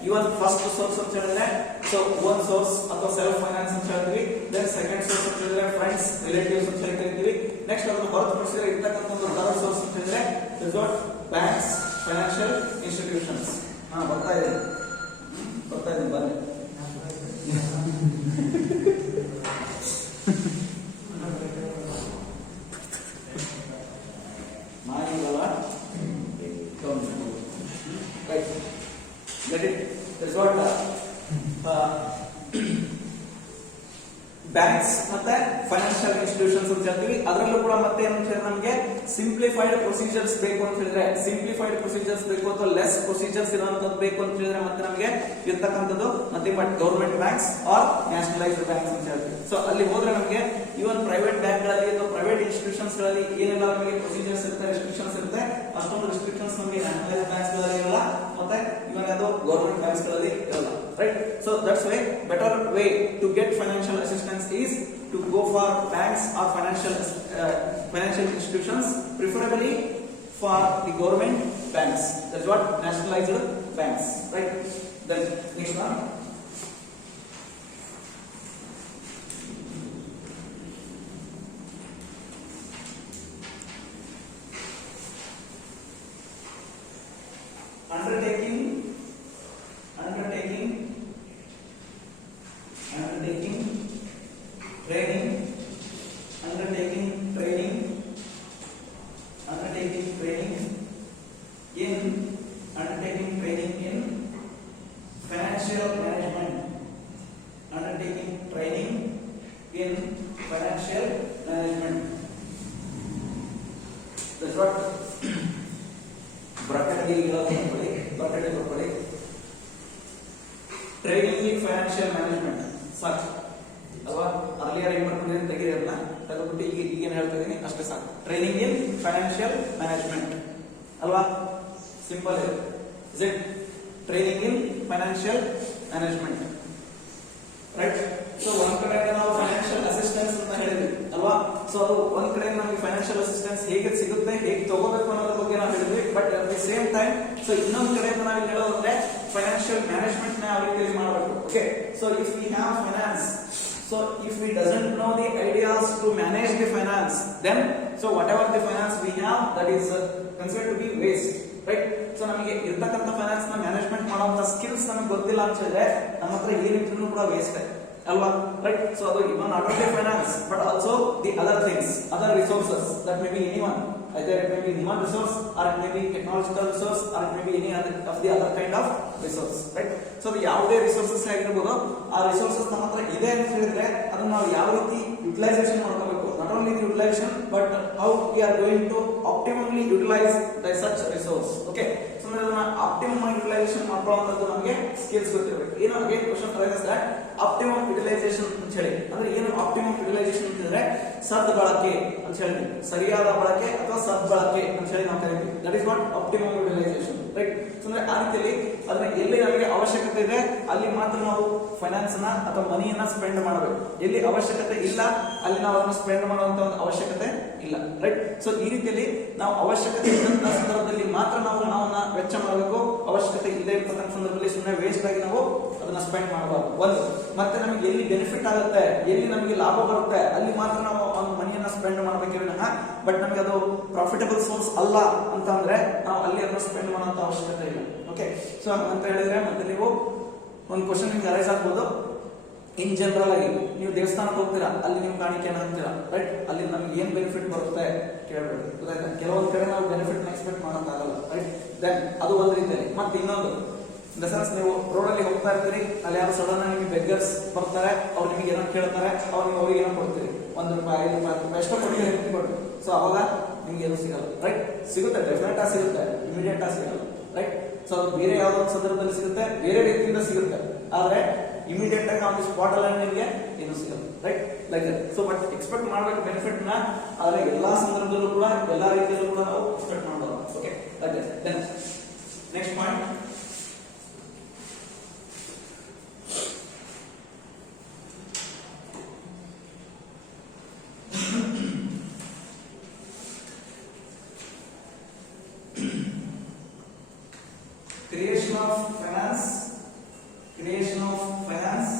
ಇವನ್ ಫಸ್ಟ್ ಸೋರ್ಸ್ ಅಂತ ಹೇಳಿದ್ರೆ ಸೊ ಓನ್ ಸೋರ್ಸ್ ಅಥವಾ ಸೆಲ್ಫ್ ಫೈನಾನ್ಸ್ ಅಂತ ಹೇಳ್ತೀವಿ. ದೆನ್ ಸೆಕೆಂಡ್ ಸೋರ್ಸ್ ಅಂತ ಹೇಳಿದ್ರೆ ಫ್ರೆಂಡ್ಸ್, ರಿಲೇಟಿವ್ಸ್ ಅಂತ ಹೇಳ್ತೀವಿ. ನೆಕ್ಸ್ಟ್ ಅದನ್ನು ಹೊರತುಪಡಿಸಿದ್ರೆ ಇರ್ತಕ್ಕಂಥ ಒಂದು ಥರ್ಡ್ ಸೋರ್ಸ್ ಅಂತ ಹೇಳಿದ್ರೆ ರಿಸಾರ್ಟ್, ಬ್ಯಾಂಕ್ಸ್, ಫೈನಾನ್ಷಿಯಲ್ ಇನ್ಸ್ಟಿಟ್ಯೂಷನ್ಸ್. ಬರ್ತಾ ಇದೆ ಬನ್ನಿ. ಬ್ಯಾಂಕ್ಸ್ ಮತ್ತೆ ಫೈನಾನ್ಷಿಯಲ್ ಇನ್ಸ್ಟಿಟ್ಯೂಷನ್ಸ್ ಅಂತ ಹೇಳ್ತೀವಿ. ಅದರಲ್ಲೂ ಕೂಡ ಮತ್ತೆ ಏನು ಹೇಳಿದ್ರೆ ನಮಗೆ ಸಿಂಪ್ಲಿಫೈಡ್ ಪ್ರೊಸೀಜರ್ಸ್ ಬೇಕು ಅಂತ ಹೇಳಿದ್ರೆ, ಸಿಂಪ್ಲಿಫೈಡ್ ಪ್ರೊಸೀಜರ್ಸ್ ಬೇಕು ಅಥವಾ ಲೆಸ್ ಪ್ರೊಸೀಜರ್ಸ್ ಇರುವಂತದ್ದು ಬೇಕು ಅಂತ ಹೇಳಿದ್ರೆ ಮತ್ತೆ ನಮಗೆ ಇರ್ತಕ್ಕಂಥದ್ದು nothing but government banks or nationalised banks ಅಂತ ಹೇಳ್ತೀವಿ. ಸೊ ಅಲ್ಲಿ ಹೋದ್ರೆ ನಮಗೆ ಇವನ್ ಪ್ರೈವೇಟ್ ಬ್ಯಾಂಕ್ ಗಳಲ್ಲಿ ಅಥವಾ ಪ್ರೈವೇಟ್ ಇನ್ಸ್ಟಿಟ್ಯೂಷನ್ಸ್ ಗಳಲ್ಲಿ ಏನೆಲ್ಲ ನಮಗೆ ಪ್ರೊಸೀಜರ್ಸ್ ಇರುತ್ತೆ, ರೆಸ್ಟ್ರಿಕ್ಷನ್ಸ್ ಇರುತ್ತೆ, ಅಷ್ಟೊಂದು ರೆಸ್ಟ್ರಿಕ್ಷನ್ಸ್ ನಮಗೆ ನ್ಯಾಷನಲೈಸ್ಡ್ ಬ್ಯಾಂಕ್ಸ್ ಗಳಲ್ಲಿ ಇರಲ್ಲ, ಮತ್ತೆ ಇವನ್ ಅದು ಗವರ್ಮೆಂಟ್ ಬ್ಯಾಂಕ್ಸ್ ಗಳಲ್ಲಿ ಇರಲ್ಲ, right. So that's why better way to get financial assistance is to go for banks or financial institutions, preferably for the government banks. That's what nationalized banks, right. Then next one, undertaking training in financial management. Undertaking training in financial management. That's what bracket dotted ಬರ್ಕೊಳ್ಳಿ. Training in financial management ಸಾಕು ಅಲ್ವಾ? Earlier ಏನ್ ಮಾಡ್ಕೊಂಡಿದ್ದೀನಿ ತೆಗೀರಿ, ಅದನ್ನ ತೆಗೆದ್ಬಿಟ್ಟು ಈಗೇನು ಹೇಳ್ತಾ ಇದೀನಿ ಅಷ್ಟೇ ಸಾಕು. ಟ್ರೈನಿಂಗ್ ಇನ್ ಫೈನಾನ್ಷಿಯಲ್ ಮ್ಯಾನೇಜ್ಮೆಂಟ್ ಅಲ್ವಾ? ಸಿಂಪಲ್ ಇದೆ. Is it? Training in financial management, right? So ಒಂದ್ ಕಡೆ ನಾವು ಫೈನಾನ್ಷಿಯಲ್ ಅಸಿಸ್ಟೆನ್ಸ್ ಅಂತ ಹೇಳಿದ್ವಿ ಅಲ್ವಾ? ಸೊ ಅದು ಒಂದ್ ಕಡೆ ನಮಗೆ ಫೈನಾನ್ಷಿಯಲ್ ಅಸಿಸ್ಟೆನ್ಸ್ ಹೇಗೆ ಸಿಗುತ್ತೆ, ಹೇಗೆ ತಗೋಬೇಕು ಅನ್ನೋದ್ರ ಬಗ್ಗೆ ನಾವು ಹೇಳಿದ್ವಿ. But at the same time so ಇನ್ನೊಂದ್ ಕಡೆ ನಾವು ಇಲ್ಲಿ ಹೇಳೋದಂದ್ರೆ ಫೈನಾನ್ಷಿಯಲ್ ಮ್ಯಾನೇಜ್ಮೆಂಟ್ ನ ಯಾವ ರೀತಿಯಲ್ಲಿ ಮಾಡಬೇಕು. Okay, so if we have finance, so if we doesn't know the ideas to manage the finance, then so whatever the finance we have, that is considered to be waste, right? So ನಮಗೆ ಇರ್ತಕ್ಕಂಥ finance ನ management ಮಾಡುವಂತ skills ನಮಗೆ ಗೊತ್ತಿಲ್ಲ ಅಂತ ಹೇಳಿದ್ರೆ ನಮ್ಮ ಹತ್ರ ಏನಿದ್ರು ಕೂಡ ವೇಸ್ಟ್ ಅಲ್ವಾ, ರೈಟ್? ಸೊ ಅದು even not only finance but also the other things, other resources that may be anyone, either it may be human resource or it may be technological resource or it may be any other of the other kind of resource, right? So the ಯಾವುದೇ resources ಆಗಿರಬಹುದು, ಆ resources ನಮ್ಮ ಹತ್ರ ಇದೆ ಅಂತ ಹೇಳಿದ್ರೆ ಅದನ್ನ ನಾವು ಯಾವ ರೀತಿ ಯುಟಿಲೈಸೇಷನ್ ಮಾಡ್ಕೋಬೇಕು, not only the utilisation but how we are going to optimally utilise the such resource. Okay, so ಅದನ್ನ ಆಪ್ಟಿಮಮ್ ಯುಟಿಲೈಸೇಷನ್ ಮಾಡ್ಕೊಳ್ಳುವಂತದ್ದು ನಮಗೆ ಸ್ಕಿಲ್ಸ್ ಗೊತ್ತಿರಬೇಕು. ಏನು again question arises that optimum utilisation ಅಂತ ಹೇಳಿ ಅಂದ್ರೆ ಏನು? ಆಪ್ಟಿಮಮ್ ಯುಟಿಲೈಸೇಷನ್ ಅಂತಂದ್ರೆ ಸದ್ಬಳಕೆ ಅಂತ ಹೇಳ್ತೀವಿ, ಸರಿಯಾದ ಬಳಕೆ ಅಥವಾ ಸದ್ಬಳಕೆ ಅಂತ ಹೇಳಿ ನಾವು ಕರಿತೀವಿ. That is what optimum utilisation, right? ಅಂದ್ರೆ ಆ ರೀತಿಯಲ್ಲಿ ಅದನ್ನ ಎಲ್ಲಿ ನಮಗೆ ಅವಶ್ಯಕತೆ ಇದೆ ಅಲ್ಲಿ ಮಾತ್ರ ನಾವು ಫೈನಾನ್ಸ್ ನ ಅಥವಾ ಮನಿಯನ್ನ ಸ್ಪೆಂಡ್ ಮಾಡಬೇಕು. ಎಲ್ಲಿ ಅವಶ್ಯಕತೆ ಇಲ್ಲ ಅಲ್ಲಿ ನಾವು ಅದನ್ನ ಸ್ಪೆಂಡ್ ಮಾಡುವಂತ ಒಂದು ಅವಶ್ಯಕತೆ ಇಲ್ಲ, ರೈಟ್? ಸೊ ಈ ರೀತಿಯಲ್ಲಿ ನಾವು ಅವಶ್ಯಕತೆ ಇದ್ದಂತಹ ಸಂದರ್ಭದಲ್ಲಿ ಮಾತ್ರ ನಾವು ಹಣವನ್ನ ವೆಚ್ಚ ಮಾಡಬೇಕು. ಅವಶ್ಯಕತೆ ಇಲ್ಲದೆ ಇರ್ತಕ್ಕಂಥ ಸಂದರ್ಭದಲ್ಲಿ ಸುಮ್ಮನೆ ವೇಸ್ಟ್ ಆಗಿ ನಾವು ಅದನ್ನ ಸ್ಪೆಂಡ್ ಮಾಡಬಾರ್ದು. ಒಂದು, ಮತ್ತೆ ನಮಗೆ ಎಲ್ಲಿ ಬೆನಿಫಿಟ್ ಆಗುತ್ತೆ, ಎಲ್ಲಿ ನಮಗೆ ಲಾಭ ಬರುತ್ತೆ ಅಲ್ಲಿ ಮಾತ್ರ ನಾವು ಒಂದು ಮನಿಯನ್ನ ಸ್ಪೆಂಡ್ ಮಾಡಬೇಕೇ ವಿನಃ ಬಟ್ ನಮಗೆ ಅದು ಪ್ರಾಫಿಟಬಲ್ ಸೋರ್ಸ್ ಅಲ್ಲ ಅಂತ ಅಂದ್ರೆ ನಾವು ಅಲ್ಲಿ ಅದನ್ನ ಸ್ಪೆಂಡ್ ಮಾಡುವಂತ ಅವಶ್ಯಕತೆ ಇಲ್ಲ. ಓಕೆ, ಸೊ ಅಂತ ಹೇಳಿದ್ರೆ ಮತ್ತೆ ನೀವು ಒಂದು ಕ್ವಶನ್ ನಿಮ್ಗೆ ಅರೈಸ್ ಆಗ್ಬೋದು. ಇನ್ ಜನರಲ್ ಆಗಿ ನೀವು ದೇವಸ್ಥಾನಕ್ಕೆ ಹೋಗ್ತೀರಾ, ಅಲ್ಲಿ ನೀವು ಕಾಣಿಕೆಯನ್ನು ಹಾಕ್ತೀರಾ, ರೈಟ್? ಅಲ್ಲಿ ನಮ್ಗೆ ಏನ್ ಬೆನಿಫಿಟ್ ಬರುತ್ತೆ ಕೇಳಬೇಡಿ, ಗೊತ್ತಾಯ್ತಾ? ಕೆಲವೊಂದು ಕಡೆ ನಾವು ಬೆನಿಫಿಟ್ ಎಕ್ಸ್ಪೆಕ್ಟ್ ಮಾಡೋಕ್ಕಾಗಲ್ಲ, ರೈಟ್? ದೆನ್ ಅದು ಒಂದು ರೀತಿಯಲ್ಲಿ. ಮತ್ತೆ ಇನ್ನೊಂದು ಇನ್ ದ ಸೆನ್ಸ್, ನೀವು ರೋಡ್ ಅಲ್ಲಿ ಹೋಗ್ತಾ ಇರ್ತೀರಿ, ಅಲ್ಲಿ ಯಾರು ಸಡನ್ ನಿಮಗೆ ಬೆಗ್ಗರ್ಸ್ ಬರ್ತಾರೆ, ಅವ್ರು ನಿಮಗೆ ಏನೋ ಕೇಳ್ತಾರೆ, ಅವ್ರು ನೀವು ಅವ್ರಿಗೆ ಏನೋ ಕೊಡ್ತೀರಿ, 1 ರೂಪಾಯಿ 5 ರೂಪಾಯಿ 10 ರೂಪಾಯಿ ಎಷ್ಟೋ ಕೊಡ್ತೀರಿ. ಸೊ ಅವಾಗ ನಿಮ್ಗೆ ಏನು ಸಿಗಲ್ಲ, ರೈಟ್? ಸಿಗುತ್ತೆ, ಡೆಫಿನೆಟ್ ಆಗಿ ಸಿಗುತ್ತೆ, ಇಮಿಡಿಯೇಟ್ ಆಗಿ ಸಿಗಲ್ಲ, ರೈಟ್? ಸೊ ಅದು ಬೇರೆ ಯಾವುದೋ ಒಂದು ಸಂದರ್ಭದಲ್ಲಿ ಸಿಗುತ್ತೆ, ಬೇರೆ ರೀತಿಯಿಂದ ಸಿಗುತ್ತೆ, ಆದ್ರೆ ಇಮಿಡಿಯೇಟ್ ಆಗಿ ಆನ್ ದಿ ಸ್ಪಾಟ್ ಅಲ್ಲಿ ನಿಮಗೆ ಏನು ಸಿಗಲ್ಲ, right? Like that. So but expect ಮಾಡಬೇಕು ಬೆನಿಫಿಟ್ ನ, ಆದ್ರೆ ಎಲ್ಲಾ ಸಂದರ್ಭದಲ್ಲೂ ಕೂಡ ಎಲ್ಲಾ ರೀತಿಯಲ್ಲೂ ಕೂಡ ನಾವು ಎಕ್ಸ್ಪೆಕ್ಟ್ ಮಾಡಬಹುದು. Okay, like that. Then next point, creation of finance, creation of finance,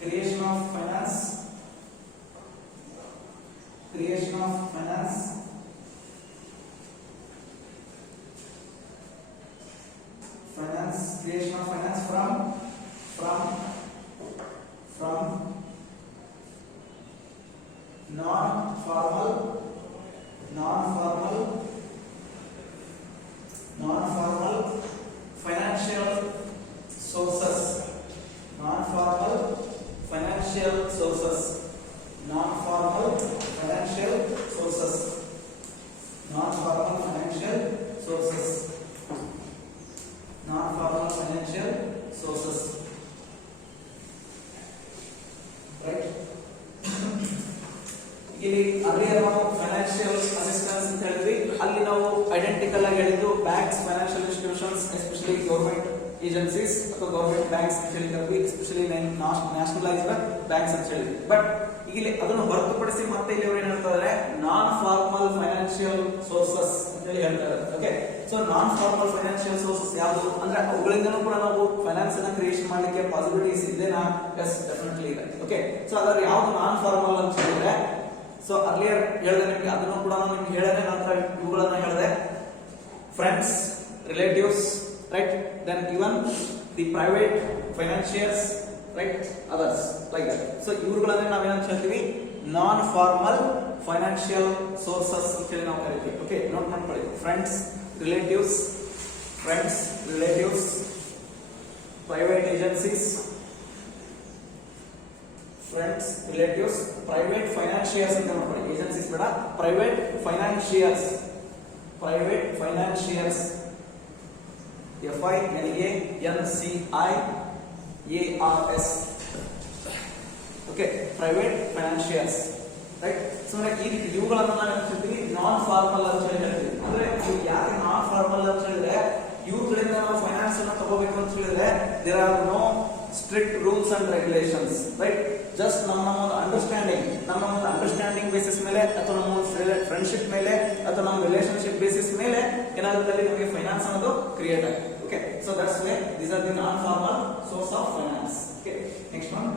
creation of finance, creation of finance, finance, creation of finance from non-formal financial sources, non-formal financial sources, non-formal financial sources, non-formal financial sources, non-formal financial sources, right? ಇಲ್ಲಿ earlier ನಾವು financial assistance ಅಂತ ಹೇಳಿದ್ವಿ, ಅಲ್ಲಿ ನಾವು identical ಆಗಿ ಹೇಳಿದ್ದು banks, financial institutions, especially government agencies ಅಥವಾ government banks ಅಂತ ಹೇಳಿದ್ವಿ, ಎಸ್ಪೆಷಲಿ ನ್ಯಾಷನಲೈಸ್ಡ್ ಬ್ಯಾಂಕ್ಸ್ ಅಂತ ಹೇಳಿದ್ವಿ. ಬಟ್ ಇಲ್ಲಿ ಅದನ್ನು ಹೊರತುಪಡಿಸಿ ಮತ್ತೆ ಇಲ್ಲಿ ಅವರು ಏನ್ ಹೇಳ್ತಾರೆ, ನಾನ್ ಫಾರ್ಮಲ್ ಫೈನಾನ್ಷಿಯಲ್ ಸೋರ್ಸಸ್ ಅಂತ ಹೇಳಿ ಹೇಳ್ತಾರೆ. ಓಕೆ, ಸೊ ನಾನ್ ಫಾರ್ಮಲ್ ಫೈನಾನ್ಷಿಯಲ್ ಸೋರ್ಸಸ್ ಯಾವುದು ಅಂದ್ರೆ ಅವುಗಳಿಂದನೂ ಕೂಡ ನಾವು ಫೈನಾನ್ಸ್ ಅನ್ನ ಕ್ರಿಯೇಷನ್ ಮಾಡ್ಲಿಕ್ಕೆ ಪಾಸಿಬಿಲಿಟೀಸ್ ಇದೆನಾ? ಎಸ್, ಡೆಫಿನೆಟ್ಲಿ ಇದೆ. ಓಕೆ, ಸೊ ಅದರ ಯಾವ್ದು ನಾನ್ ಫಾರ್ಮಲ್ ಅಂತ ಹೇಳಿದ್ರೆ, ಸೊ ಅರ್ಲಿಯರ್ ಹೇಳಿದೆ ನಿಮಗೆ, ಅದನ್ನು ಕೂಡ ನಾನು ನಿಮ್ಗೆ ಹೇಳಿದೆ, ನಂತರ ಇವುಗಳನ್ನ ಹೇಳಿದೆ. Friends, relatives, right? Then even the private financiers, right? Others, like that. So ಇವುಗಳನ್ನೇ ನಾವೇನಂತ ಹೇಳ್ತೀವಿ, ನಾನ್ ಫಾರ್ಮಲ್ ಫೈನಾನ್ಷಿಯಲ್ ಸೋರ್ಸಸ್ ಅಂತ ಹೇಳಿ ನಾವು ಕರಿತೀವಿ. ಓಕೆ, ನೋಟ್ ಮಾಡ್ಕೊಳ್ಳಿ. Friends, relatives, private agencies, friends, relatives, private financiers ಅಂತ ಮಾಡ್ಕೊಳ್ಳಿ. ಏಜೆನ್ಸೀಸ್ ಬೇಡ, private financiers, FINANCIARS. Okay, private financiers, right. So ಈ ರೀತಿ ಇವುಗಳನ್ನ ನಾವು ಹೇಳ್ತೀವಿ ನಾನ್ ಫಾರ್ಮಲ್ ಅಂತ ಹೇಳಿ ಹೇಳ್ತೀವಿ. ಅಂದ್ರೆ ಇವು ಯಾಕೆ ನಾನ್ ಫಾರ್ಮಲ್ ಅಂತ ಹೇಳಿದ್ರೆ, ಇವುಗಳಿಂದ ನಾವು ಫೈನಾನ್ಸ್ ಅನ್ನ ತಗೋಬೇಕು ಅಂತ ಹೇಳಿದ್ರೆ there are no strict rules and regulations, right. Just ನಮ್ಮ ಒಂದು ಅಂಡರ್ಸ್ಟ್ಯಾಂಡಿಂಗ್ ಬೇಸಿಸ್ ಮೇಲೆ ಅಥವಾ ನಮ್ಮ ಫ್ರೆಂಡ್ಶಿಪ್ ಮೇಲೆ ಅಥವಾ ನಮ್ಮ ರಿಲೇಶನ್ಶಿಪ್ ಬೇಸಿಸ್ ಮೇಲೆ ಏನಾಗುತ್ತೆ ನಮಗೆ ಫೈನಾನ್ಸ್ ಅನ್ನೋದು ಕ್ರಿಯೇಟ್ ಆಗುತ್ತೆ. Okay, so that's way these are the non formal source of finance. Okay, next one.